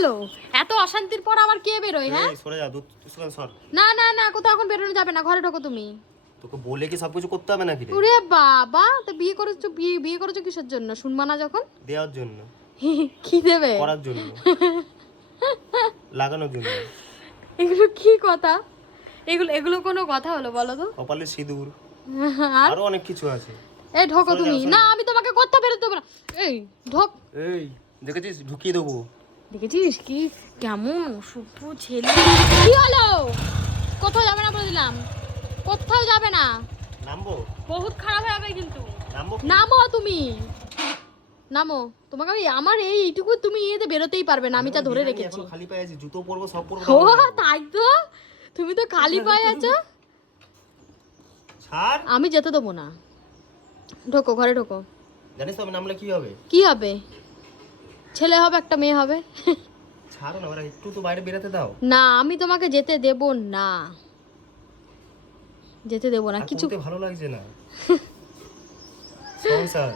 Hello, এত অশান্তির পর আবার কে বেরোয়? হ্যাঁ সরে যা, সর। না না না, কোথাও এখন বেরোনো যাবে না, ঘরে ঢোকো তুমি। তোকে বলে কি সবকিছু করতে হবে নাকি রে? ওরে বাবা, তো বিয়ে করেছো, বিয়ে করেছো কিসের জন্য? শুনবা না যখন? দেওয়ার জন্য, কি দেবে? করার জন্য, লাগানোর জন্য। এগুলো কি কথা? এগুলো এগুলো কোনো কথা হলো বলো তো? কপালে সিঁদুর, আর আরো অনেক কিছু আছে। এই ঢোকো সরে তুমি। যাও, সরে না যাও। আমি তোমাকে কোথাও বেরোতে দেবো না। এই ঢোক। এই দেখেছিস, ঢুকিয়ে দেবো। দেখেছিস কি কেমন অসভ্য ছেলে? কি হলো? কোথাও যাবে না বলে দিলাম, কোথাও যাবে না। নামবো, বহুত খারাপ হয়ে যাবে কিন্তু। নামবো। নামো তুমি, নামো। তোমাকে আমি আমার এইটুকু তুমি এতে বেরোতেই পারবে না, আমি তা ধরে রেখেছি। এখন খালি পায়ে আছি, জুতো পরবো, সব পরবো। ও তাই তো, তুমি তো খালি পায়ে আছো। ছাড়। আমি যেতে দেবো না। ঢোকো, ঘরে ঢোকো। জানিস তো আমি নামলে কি হবে? কি হবে? ছেলে হবে, একটা মেয়ে হবে। ছাড়ো না, ওরা একটু তো বাইরে বেরোতে দাও। না আমি তোমাকে যেতে দেব না, যেতে দেব না আর কিছু। করতে ভালো লাগছে না সংসার।